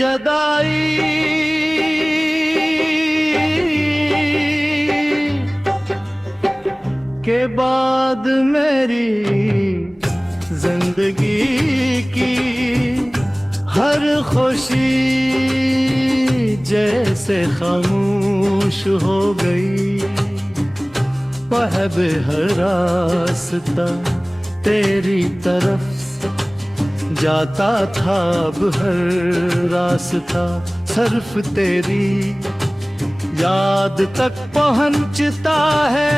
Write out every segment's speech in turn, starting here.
जदाई के बाद मेरी जिंदगी की हर खुशी जैसे खामोश हो गई। वह हर रास्ता तेरी तरफ जाता था, अब हर रास्ता सिर्फ तेरी याद तक पहुंचता है।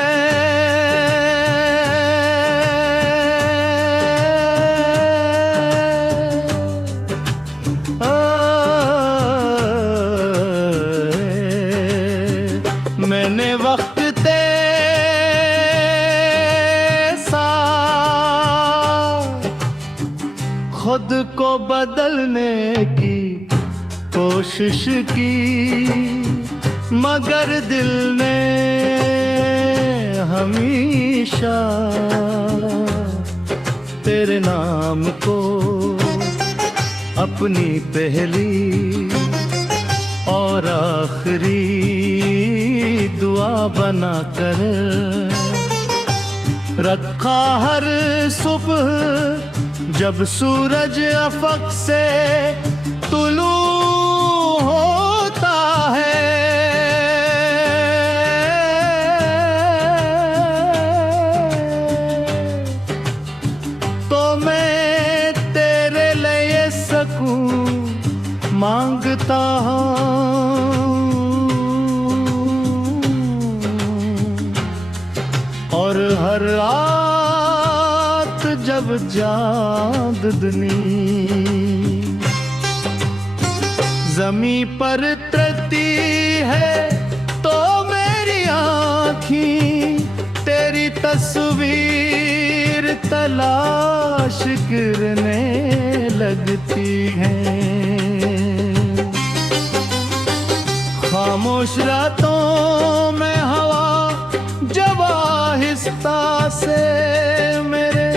मैंने वक्त खुद को बदलने की कोशिश की, मगर दिल ने हमेशा तेरे नाम को अपनी पहली और आखिरी दुआ बनाकर रखा। हर सुबह जब सूरज अफक से तुलू होता है, तो मैं तेरे लिए सकूं मांगता हूँ। और हर रात जब चांदनी ज़मीं पर उतरती है, तो मेरी आँखें तेरी तस्वीर तलाश करने लगती हैं। खामोश रातों में हवा जब आहिस्ता से मेरे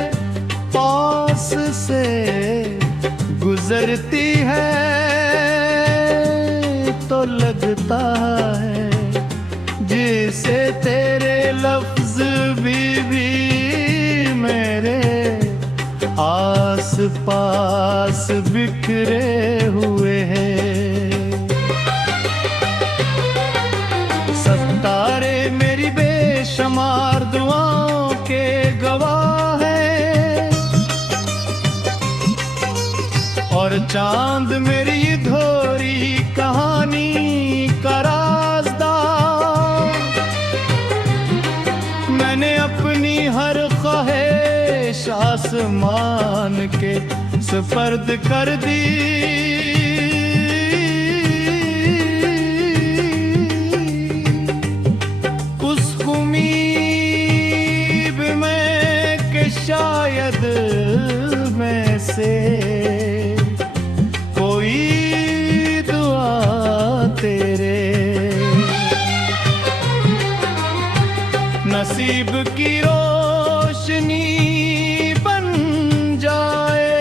पास से गुजरती है, तो लगता है जिसे तेरे लफ्ज भी मेरे आस पास बिखरे हुए हैं। सितारे मेरी बेशुमार दुआओं के गवाह हैं, और चांद मेरी अधूरी कहानी का राज़दार। मैंने अपनी हर ख्वाहिश आसमान के सुपर्द कर दी। उस उम्मीद में कि शायद में से कोई दुआ तेरे नसीब की रोशनी बन जाए।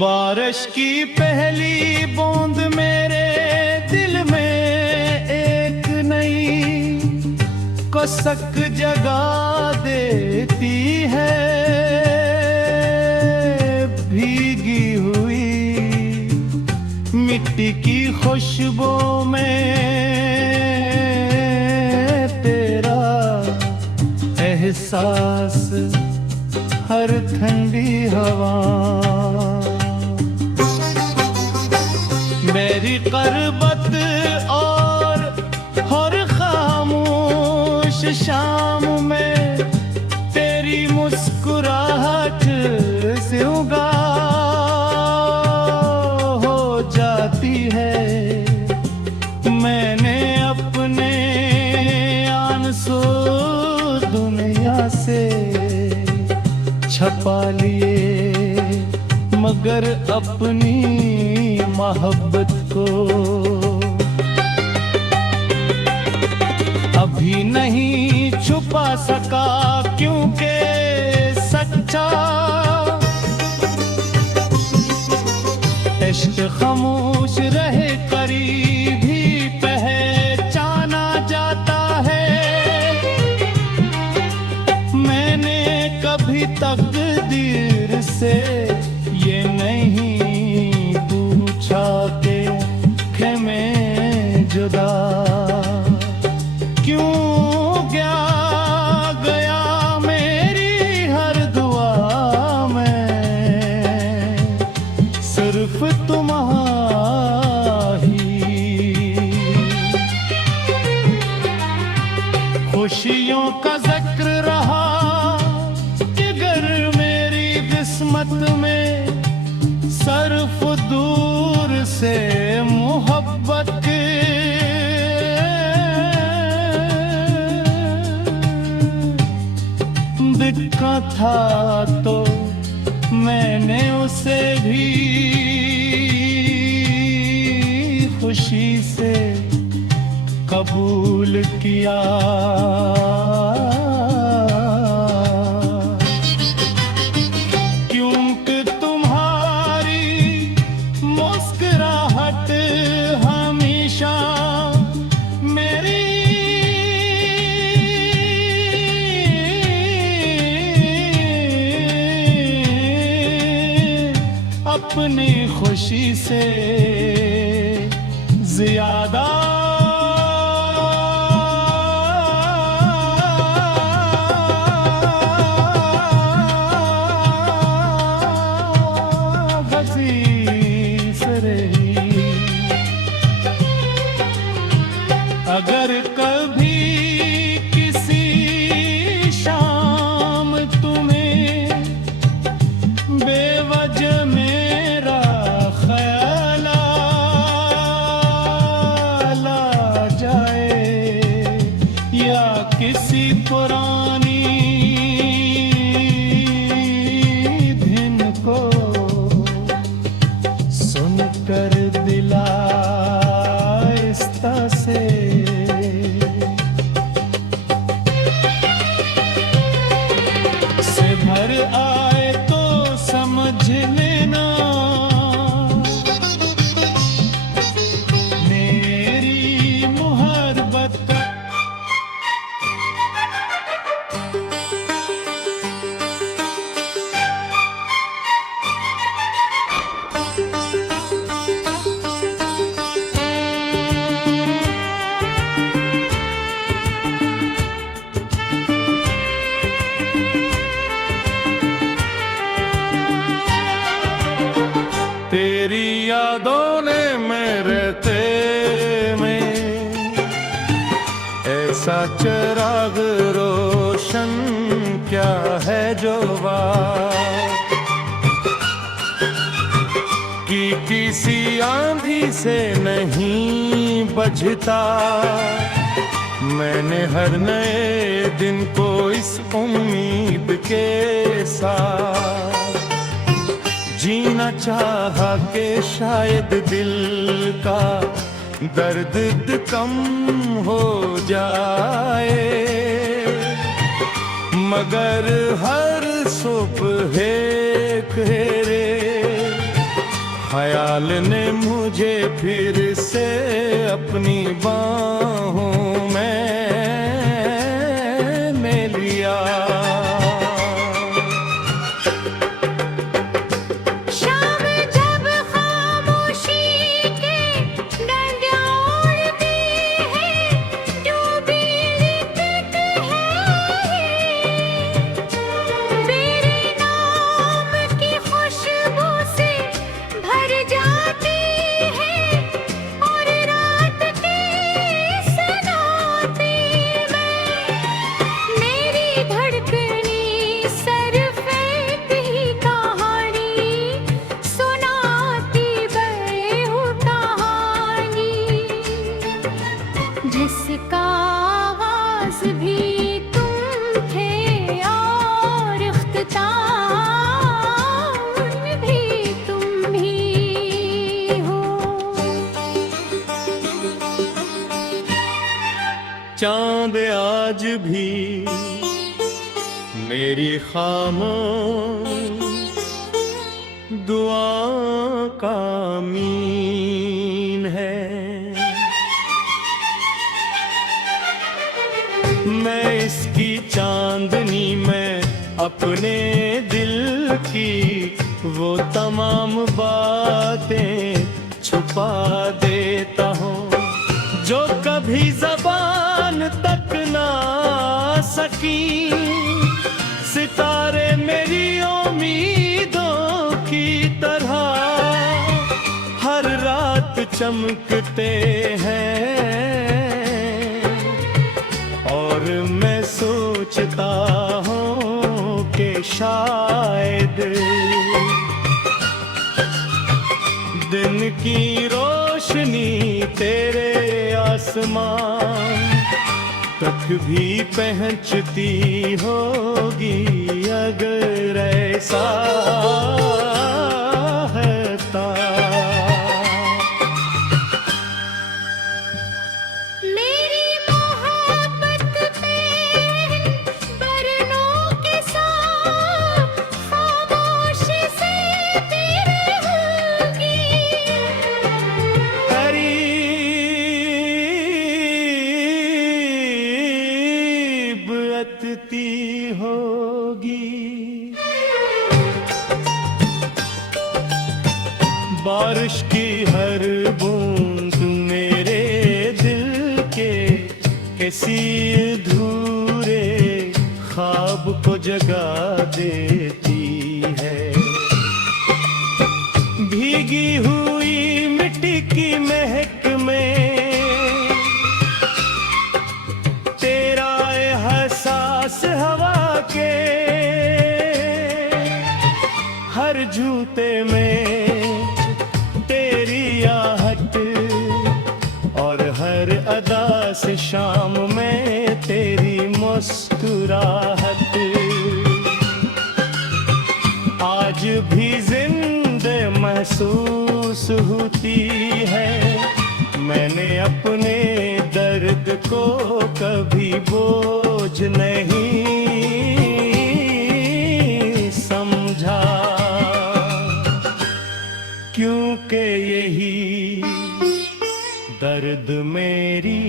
बारिश की पहली बूंद मेरे दिल में एक नई कसक जगा देती है। भीगी हुई मिट्टी की खुशबू में तेरा एहसास, हर ठंडी हवा मेरी करबत और हर खामोश शाम में तेरी मुस्कुराहट से उगा हो जाती है। मैंने अपने आंसू दुनिया से छपा लिए, मगर अपनी मोहब्बत को भी नहीं छुपा सका, क्योंकि सच्चा इश्क खामोश रहे करीब ही पहचाना जाता है। मैंने कभी तकदीर से ये नहीं पूछा कि मैं जुदा क्यों गया मेरी हर दुआ में सिर्फ तुम्हारी। खुशियों का जिक्र रहा कि घर मेरी किस्मत में सर्फ दूर से मोहब्बत दिखा था, तो मैंने उसे भी खुशी से कबूल किया। क्योंकि तुम्हारी मुस्कुराहट हमेशा मेरी अपनी खुशी से ज्यादा अजीज रही। अगर कभी किसी शाम तुम्हें बेवजह मेरा ख्याल आ जाए, या किसी पुरानी दिन को सुनकर दिल आहिस्ता से भर आए तो समझ लेना मेरी मोहब्बत का। तेरी यादों ने मेरे तेरे में ऐसा चिराग रोशन क्या है जो बात कि किसी आंधी से नहीं बझता। मैंने हर नए दिन को इस उम्मीद के साथ जीना चाहा कि शायद दिल का दर्द कम हो जाए, मगर हर सुबह तेरे ख्याल ने मुझे फिर से अपनी बाहों में लिया। जिसका आगाज़ भी तुम थे और इख्तिताम भी तुम ही हो। चांद आज भी मेरी खामोश दुआ का मीन है। मैं इसकी चांदनी में अपने दिल की वो तमाम बातें छुपा देता हूँ जो कभी ज़बान तक ना आ सकी। सितारे मेरी उम्मीदों की तरह हर रात चमकते हैं और मैं सोचता हूँ कि शायद दिन की रोशनी तेरे आसमान तक भी पहुंचती होगी अगर ऐसा है मेरी मोहब्बत पे बरनों के साथ खामोशी से तेरे होगी। करीब अतती होगी। बारिश की हर बूंद मेरे दिल के किसी अधूरे ख्वाब को जगा देती है। भीगी हुई मिट्टी की महक में तेरा एहसास हवा के हर जूते में तेरी आहट और हर अदा से शाम में तेरी मुस्कुराहट आज भी जिंदे महसूस होती है। मैंने अपने दर्द को कभी बोझ नहीं समझा क्योंकि यही दर्द मेरी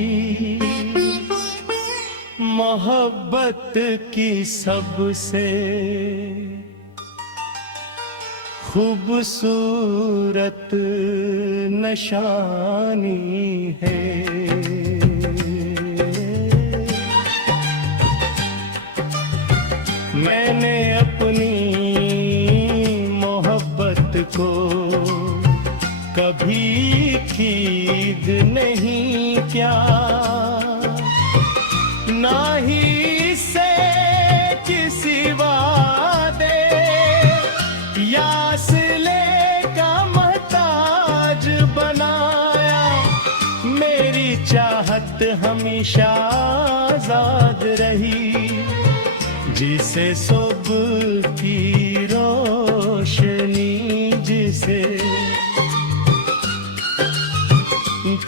मोहब्बत की सबसे खूबसूरत निशानी है। मैंने अपनी मोहब्बत को कभी खीद नहीं किया ना ही से किसी वादे या सिले का मोहताज बनाया। मेरी चाहत हमेशा आजाद रही जिसे सुबह की रोशनी जिसे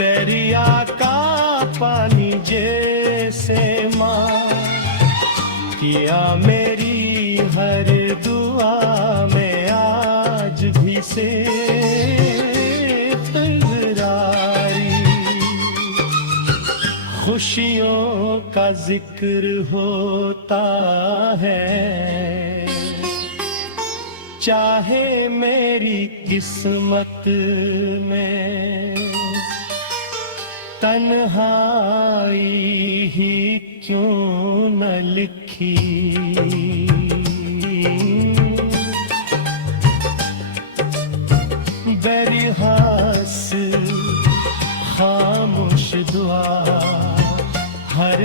दरिया का पानी जैसे माँ किया मेरी हर दुआ में आज भी से खुशियों का जिक्र होता है चाहे मेरी किस्मत में तन्हाई ही क्यों न लिखी। बेरिहास खामोश दुआ हर